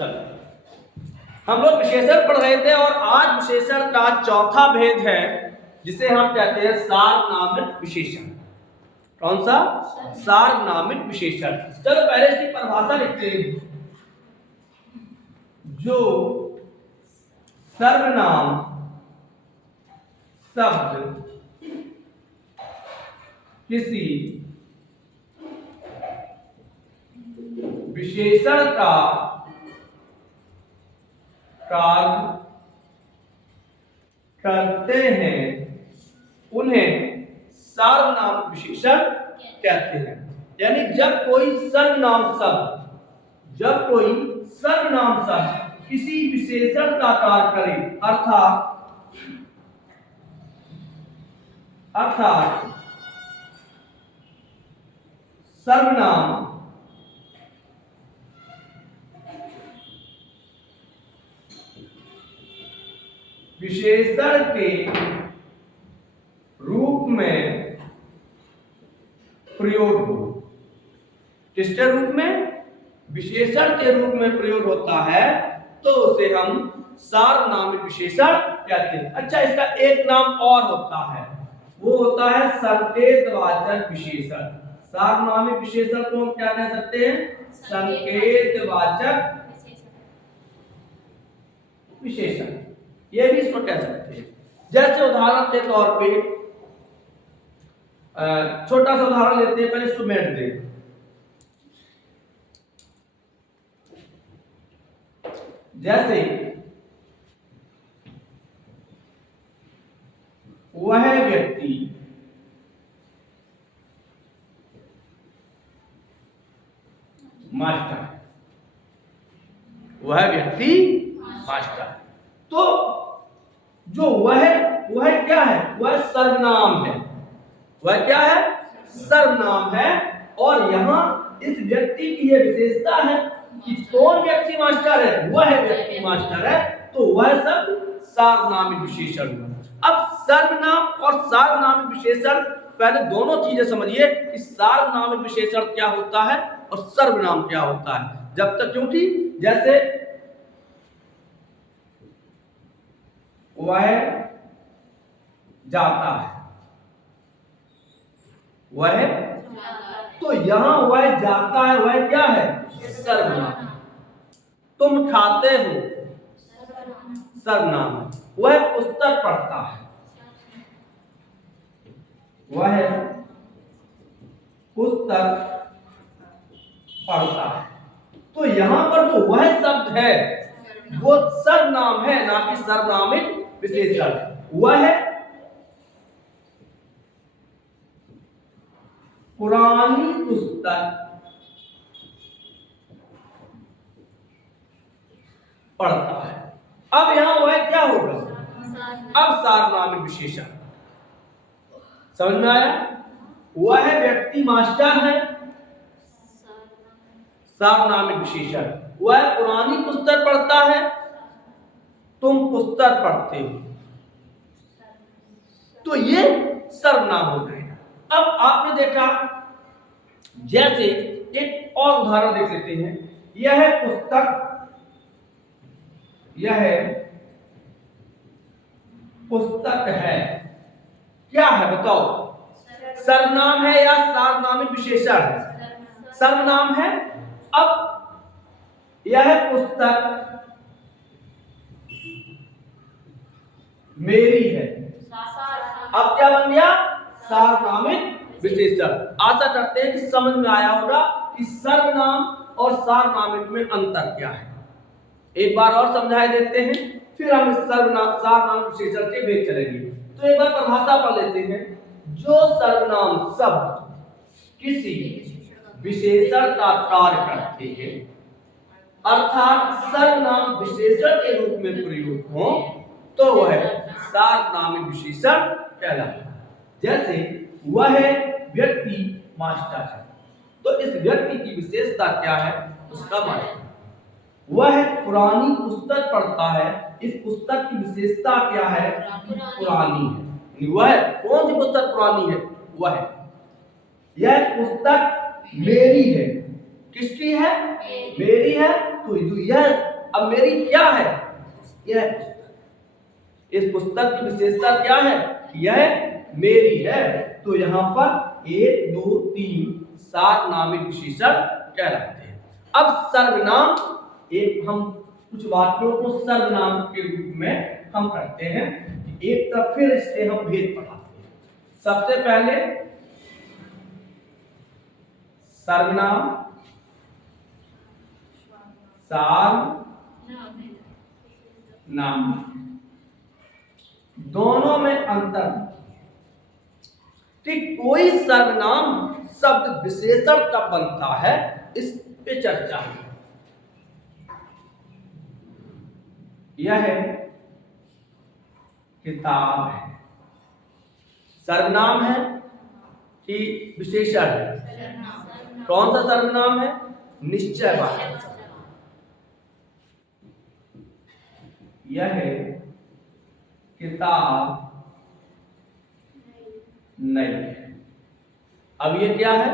चलो, हम लोग विशेषण पढ़ रहे थे और आज विशेषण का चौथा भेद है जिसे हम कहते हैं सार्वनामिक विशेषण। कौन सा? सार्वनामिक विशेषण। चलो पहले इसकी परिभाषा लिखते हैं। जो सर्वनाम शब्द किसी विशेषण का कार्य करते हैं उन्हें सार्वनामिक विशेषण कहते हैं। यानी जब कोई सर्वनाम शब्द किसी विशेषण का कार्य करे अर्थात सर्वनाम विशेषण के रूप में प्रयोग हो। किसके रूप में? विशेषण के रूप में प्रयोग होता है तो उसे हम सार्वनामिक विशेषण कहते हैं। अच्छा, इसका एक नाम और होता है, वो होता है संकेतवाचक विशेषण। सार्वनामिक विशेषण को हम क्या कह सकते हैं? संकेतवाचक विशेषण, ये भी इसको कह सकते हैं। जैसे उदाहरण के तौर पे छोटा सा उदाहरण लेते हैं, पहले इसको मिट दें। जैसे वह व्यक्ति मास्टर, वह व्यक्ति मास्टर। तो जो वह क्या है? वह सर्वनाम है। वह क्या है? सर्वनाम है। और यहाँ इस व्यक्ति की यह विशेषता है कि कौन व्यक्ति मास्टर है? वह व्यक्ति मास्टर है, तो वह सब सार्वनामिक विशेषण हुआ। अब सर्वनाम और सार्वनामिक विशेषण, पहले दोनों चीजें समझिए कि सार्वनामिक विशेषण क्या होता है और सर्वनाम क्या होता है। जब तक, क्योंकि जैसे वह जाता है, वह, तो यहां वह जाता है, वह क्या है? सर्वनाम। तुम खाते हो, सर्वनाम है। वह पुस्तक पढ़ता है, वह पुस्तक पढ़ता है। तो यहां पर जो वह शब्द है वो सर्वनाम है, ना कि सार्वनामिक विशेषण। वह पुरानी पुस्तक पढ़ता है। अब यहां वह क्या होगा? अब सार्वनामिक विशेषण। समझ में आया? वह व्यक्ति मास्टर है, सार्वनामिक विशेषण। वह पुरानी पुस्तक पढ़ता है, तुम पुस्तक पढ़ते हो, तो ये सर्वनाम हो जाएगा। अब आपने देखा, जैसे एक और उदाहरण देख लेते हैं। यह पुस्तक है, क्या है बताओ? सर्वनाम है या सार्वनामिक विशेषण है? सर्वनाम है। अब यह पुस्तक मेरी है, अब क्या बन गया? सार्वनामिक विशेषण। आशा करते हैं कि समझ में आया होगा कि सर्वनाम और सार्वनामिक में अंतर क्या है। एक बार और समझाए देते हैं, फिर हम इस सार्वनामिक विशेषण के भेद चलेंगे। तो एक बार परिभाषा पढ़ लेते हैं। जो सर्वनाम शब्द किसी विशेषण का कार्य करते हैं अर्थात सर्वनाम विशेषण के रूप में प्रयुक्त हो, तो वह सार्वनामिक विशेषण कहलाता है। जैसे वह व्यक्ति मास्टर है, तो इस व्यक्ति की विशेषता क्या है? उसका मास्टर। वह पुरानी पुस्तक पढ़ता है, इस पुस्तक की विशेषता क्या है? पुरानी है। वह कौन सी पुस्तक पुरानी है? वह। यह पुस्तक मेरी है, किसकी है? मेरी है। तो यह अब मेरी क्या है, यह पुस्तक। इस पुस्तक की विशेषता क्या है, यह मेरी है। तो यहाँ पर 1 2 3 सार्वनामिक विशेषण कहलाते हैं। अब सर्वनाम, एक हम कुछ वाक्यों को सर्वनाम के रूप में हम करते हैं। एक तरफ फिर इससे हम भेद पढ़ाते हैं। सबसे पहले सर्वनाम, नाम, दोनों में अंतर। कि कोई सर्वनाम शब्द विशेषण कब बनता है, इस पे चर्चा है। यह है किताब है, सर्वनाम है कि विशेषण है? कौन सा सर्वनाम है, निश्चयवाचक। यह है किताब नहीं है। अब ये क्या है,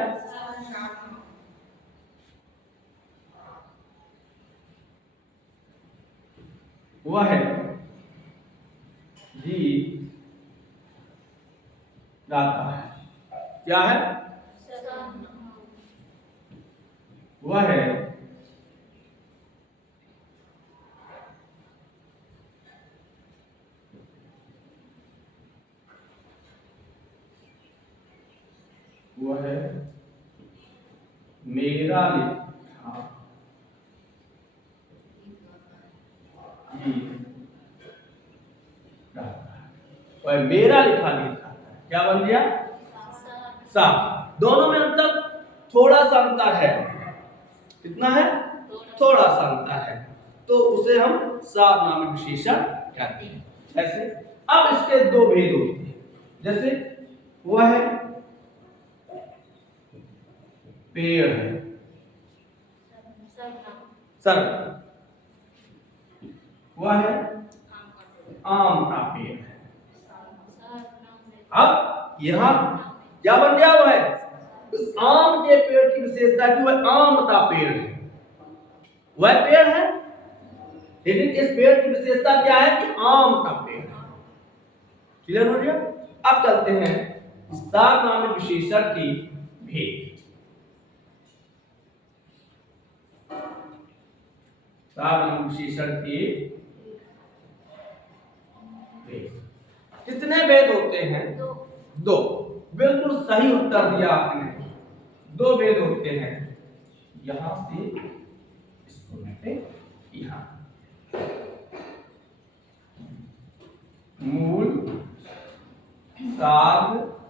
वह है गीत गाता है। क्या है, वह है वह है मेरा लिखा गीत गाता है। वह मेरा लिखा गीत गाता है। क्या बन गया, सा। दोनों में अंतर, थोड़ा सा अंतर है। कितना है, थोड़ा सा अंतर है। तो उसे हम सार्वनामिक विशेषण कहते हैं। जैसे अब इसके दो भेद होते हैं। जैसे वह है पेड़ है, सर्व। वह है आम का पेड़ है। अब यहां क्या बन गया, वह है उस आम के पेड़ की विशेषता की, वह आम का पेड़ है। वह पेड़ है, लेकिन इस पेड़ की विशेषता क्या है कि आम का पेड़ है। क्लियर हो गया। अब चलते हैं सार्वनामिक विशेषण की भेद। सार्वनामिक विशेषण के भेद, कितने भेद होते हैं, दो। बिल्कुल सही उत्तर दिया आपने, दो भेद होते हैं। यहां से इसको लेते यहां, मूल सार्वनामिक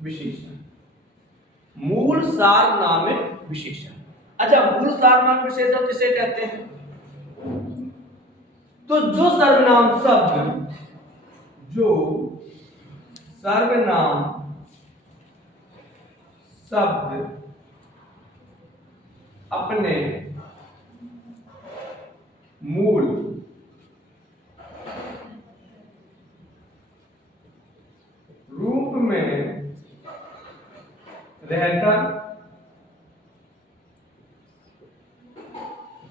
विशेषण। मूल सार्वनामिक विशेषण। अच्छा, मूल सार्वनामिक विशेषण किसे कहते हैं? तो जो सर्वनाम शब्द अपने मूल रूप में रहकर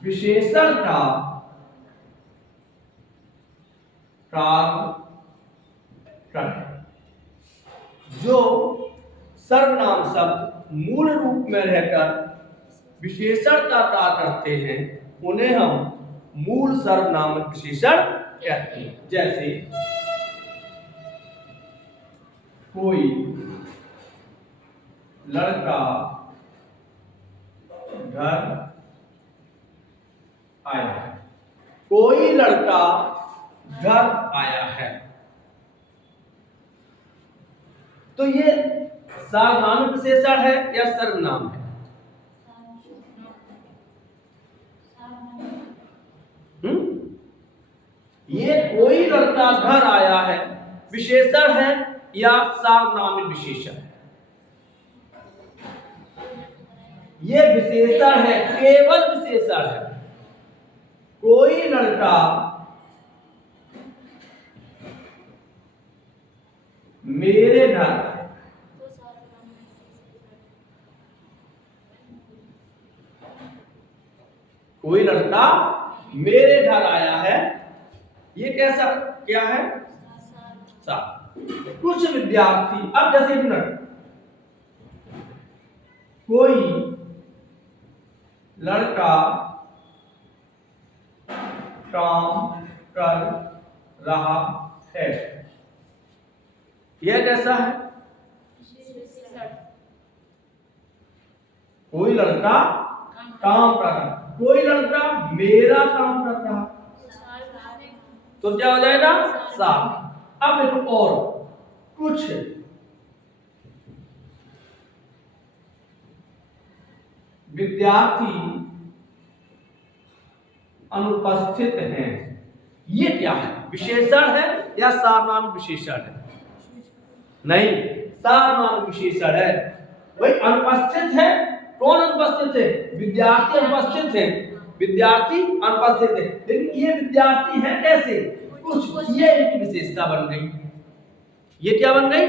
विशेषण का कार्य करें। जो सर्वनाम शब्द मूल रूप में रहकर विशेषण का कार्य करते हैं, उन्हें हम मूल सर्वनामिक विशेषण कहते हैं। जैसे कोई लड़का घर आया है। कोई लड़का घर आया है। तो ये सार्वनामिक विशेषण है या सर्वनाम है? ये कोई लड़का घर आया है विशेषण है या सार्वनामिक विशेषण है? ये विशेषण है, केवल विशेषण है। कोई लड़का मेरे घर, कोई लड़का मेरे घर आया है, ये कैसा क्या है? सार। कुछ विद्यार्थी, अब जैसे एक मिनट, कोई लड़का काम कर रहा है, यह कैसा है? कोई लड़का काम कर रहा, कोई लड़का मेरा काम कर रहा, तो क्या हो जाएगा? सार। अब देखो और कुछ विद्यार्थी अनुपस्थित हैं, ये क्या है? विशेषण है या सार्वनामिक विशेषण है? नहीं, सार्वनामिक विशेषण है। भाई अनुपस्थित है, कौन अनुपस्थित है? विद्यार्थी अनुपस्थित है, विद्यार्थी अनुपस्थित है, लेकिन ये विद्यार्थी है कैसे? कुछ, ये एक विशेषता बन गई। ये क्या बन गई?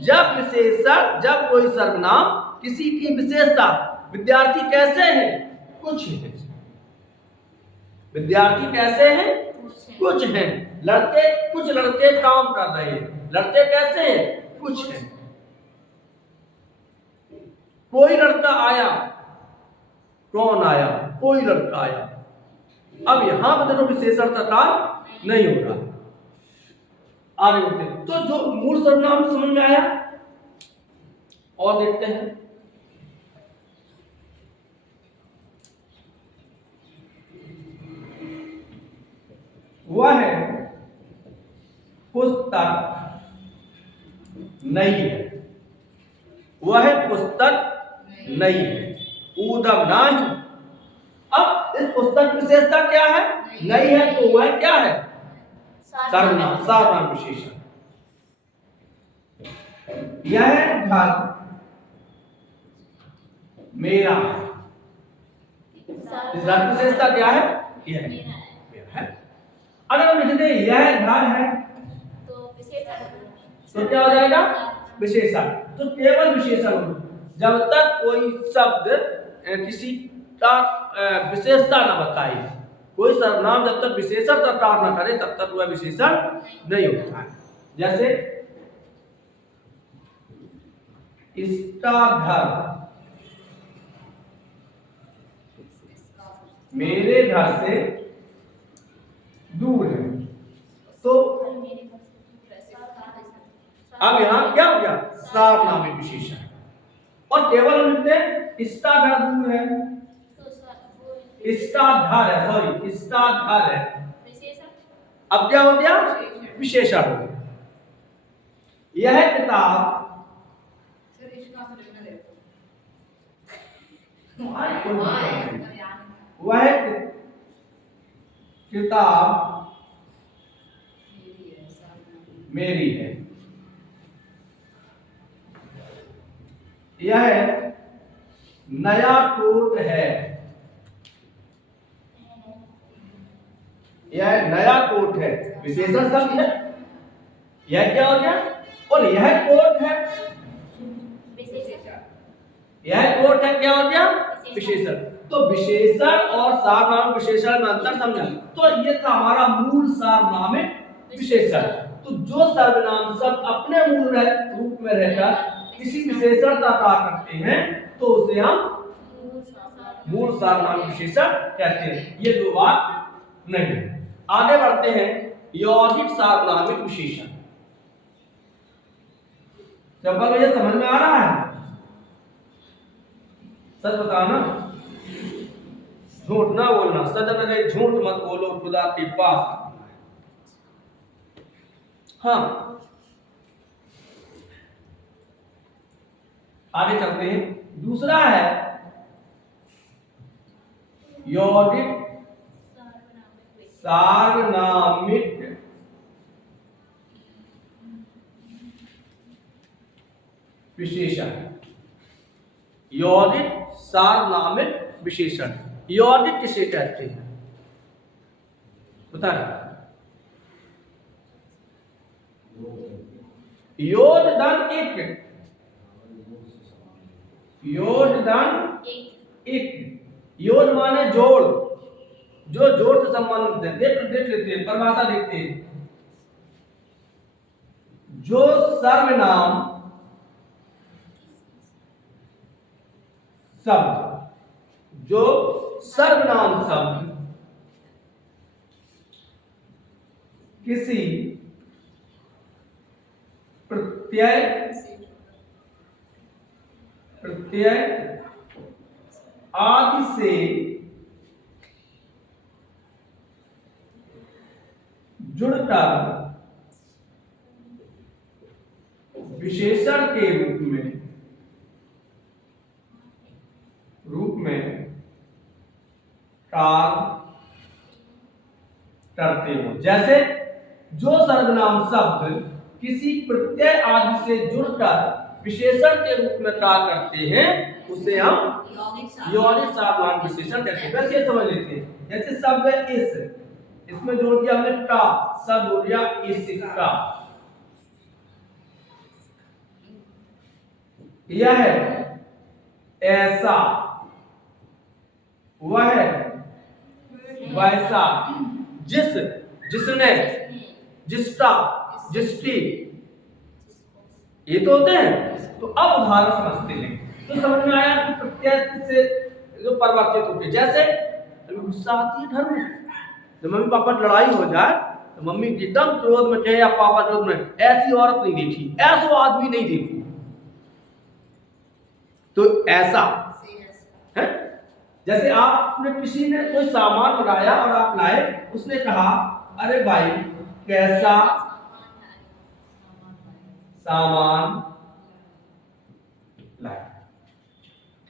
जब विशेषण, जब कोई सर्वनाम किसी की विशेषता, विद्यार्थी कैसे हैं? कुछ है। विद्यार्थी कैसे हैं? कुछ हैं। लड़के, कुछ लड़के काम कर रहे हैं, लड़के कैसे हैं? कुछ हैं। कोई लड़का आया, कौन आया? कोई लड़का आया। अब यहां पर देखो विशेषण का कार्य नहीं हो रहा, आगे बढ़ते हैं। तो जो मूल सर्वनाम समझ में आया, और देखते हैं। वह पुस्तक नहीं है, वह पुस्तक नहीं है, ऊदम नहीं। अब इस पुस्तक की विशेषता क्या है? नहीं है, तो वह क्या है? सर्वनाम, सार्वनाम विशेषण। यह घर मेरा है, इस घर की विशेषता क्या है? यह मेरा है। अगर हम लिख दें यह घर है, तो क्या हो जाएगा? विशेषण। तो केवल विशेषण, जब तक कोई शब्द किसी का विशेषता न बताए, कोई सर्वनाम जब तक विशेषण का कार्य न करे, तब तक वह विशेषण नहीं होता है। जैसे इसका घर मेरे घर से दूर है, तो अब यहां क्या हो गया? सार्वनामिक विशेषण। और केवल हम लिखते हैं इसका घर दूर है, इसका घर है, सॉरी इसका घर है, अब क्या हो गया? विशेषण हो गया। यह किताब वह किताब मेरी है, यह नया कोट है, यह नया कोट है, विशेषण शब्द है। यह क्या हो गया? और यह कोट है, यह कोट है, क्या हो गया? विशेषण। तो विशेषण और सार्वनामिक विशेषण में अंतर समझा। तो ये था हमारा मूल सार्वनामिक विशेषण। तो जो सर्वनाम शब्द अपने मूल रूप में रहकर किसी विशेषण का कार्य करते हैं, तो उसे हम मूल सार्वनामिक विशेषण कहते हैं। ये दो बात नहीं। आगे बढ़ते हैं, यौगिक सार्वनामिक विशेषण। चंपा भैया समझ में आ रहा है? सच बताना, झूठ ना बोलना। सदन ने झूठ मत बोलो, खुदा के पास। हाँ, आगे चलते हैं। दूसरा है यौगिक सार्वनामिक विशेषण। यौगिक सार्वनामिक विशेषण, यौगिक किसे कहते हैं? बताएं। योजधन एक, योजधन एक, योज माने जोड़, जो जोड़ से संबंधित है। देख लेते हैं, परिभाषा देखते हैं। जो सर्वनाम शब्द, जो सर्वनाम शब्द किसी प्रत्यय आदि से जुड़कर विशेषण के रूप में कार्य करते हो। जैसे जो सर्वनाम शब्द किसी प्रत्यय आदि से जुड़कर विशेषण के रूप में कार्य करते हैं उसे हम यौगिक साधारण विशेषण कहते हैं। वैसे समझ लेते हैं। जैसे शब्द है इस, इसमें जोड़ दिया हमने का, शब्द हो गया इसका। यह है ऐसा, वह है वैसा, जिस, जिसने, जिसका, जिसकी, ये तो होते हैं। तो अब उदाहरण समझते हैं। तो समझ में आया कि प्रत्यय से जो परिवर्तित होते हैं। जैसे अभी गुस्सा आती है घर में, जब मम्मी पापा की लड़ाई हो जाए तो मम्मी एकदम क्रोध में कहे या पापा क्रोध में, ऐसी औरत नहीं देखी, ऐसा आदमी नहीं देखी। तो ऐसा है। जैसे आपने किसी ने कोई सामान मंगाया और आप लाए, उसने कहा अरे भाई कैसा सामान लाए,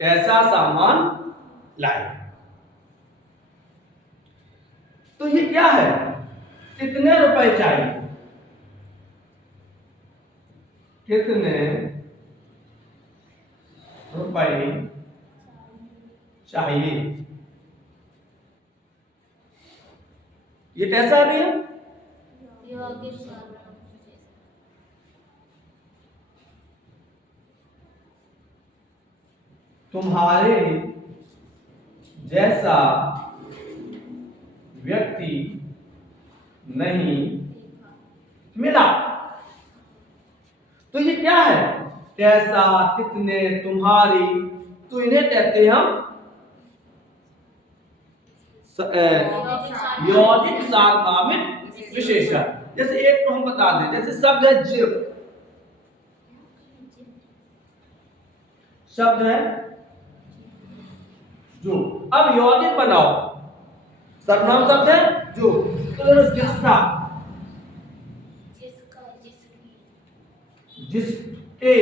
कैसा सामान लाए। तो ये क्या है, कितने रुपए चाहिए, कितने रुपए चाहिए। ये कैसा भी है, तुम्हारे जैसा व्यक्ति नहीं मिला। तो ये क्या है, कैसा, कितने, तुम्हारी। तो इन्हें कहते हैं हम यौगिक सार्वनामिक विशेषण। जैसे एक तो हम बता दें, जैसे शब्द है जिव, शब्द है जो। अब यौगिक बनाओ, सर्वनाम शब्द है जो, तो जिसका, जिसके,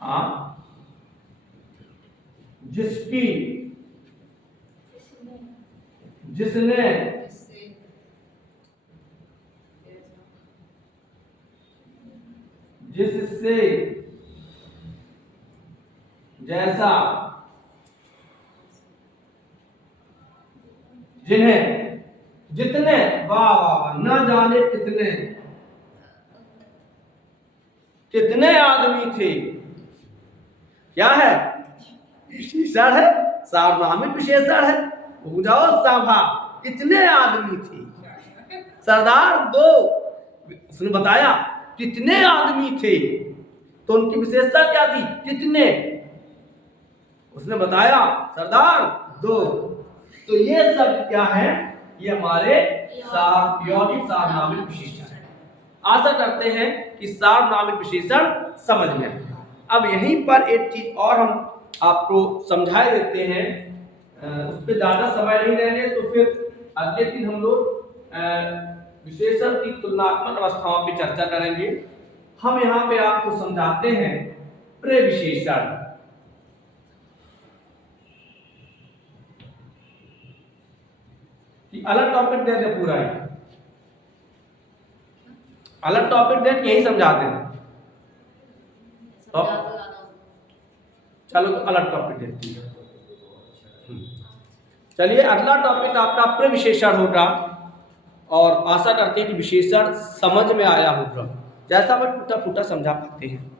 हाँ, जिसकी, जिसने, जिससे, जैसा, जिन्हें, जितने, वाह वाह वाह, न जाने कितने, कितने आदमी थे। क्या है, विशेषण है, सार्वनामिक विशेषण है। बुझाओ सभा, कितने आदमी थे, सरदार दो, उसने बताया कितने आदमी थे। तो उनकी विशेषता क्या थी, कितने, उसने बताया सरदार दो। तो ये शब्द क्या है, ये हमारे यौगिक सार्वनामिक विशेषण है। आशा करते हैं कि सार्वनामिक विशेषण समझ में आए। अब यहीं पर एक चीज और हम आपको समझा देते हैं, उस पर ज्यादा समय नहीं लेंगे, तो फिर अगले दिन हम लोग विशेषण की तुलनात्मक अवस्थाओं की चर्चा करेंगे। हम यहाँ पे आपको समझाते हैं प्रविशेषण। कि अलग टॉपिक दे दे, पूरा है अलग टॉपिक दे, यही समझाते हैं। तो चलो, तो अलग टॉपिक देते हैं। चलिए, अगला टॉपिक आपका प्रविशेषण होगा, और आशा करते हैं कि विशेषण समझ में आया होगा, जैसा मैं टूटा फूटा समझा पाते हैं।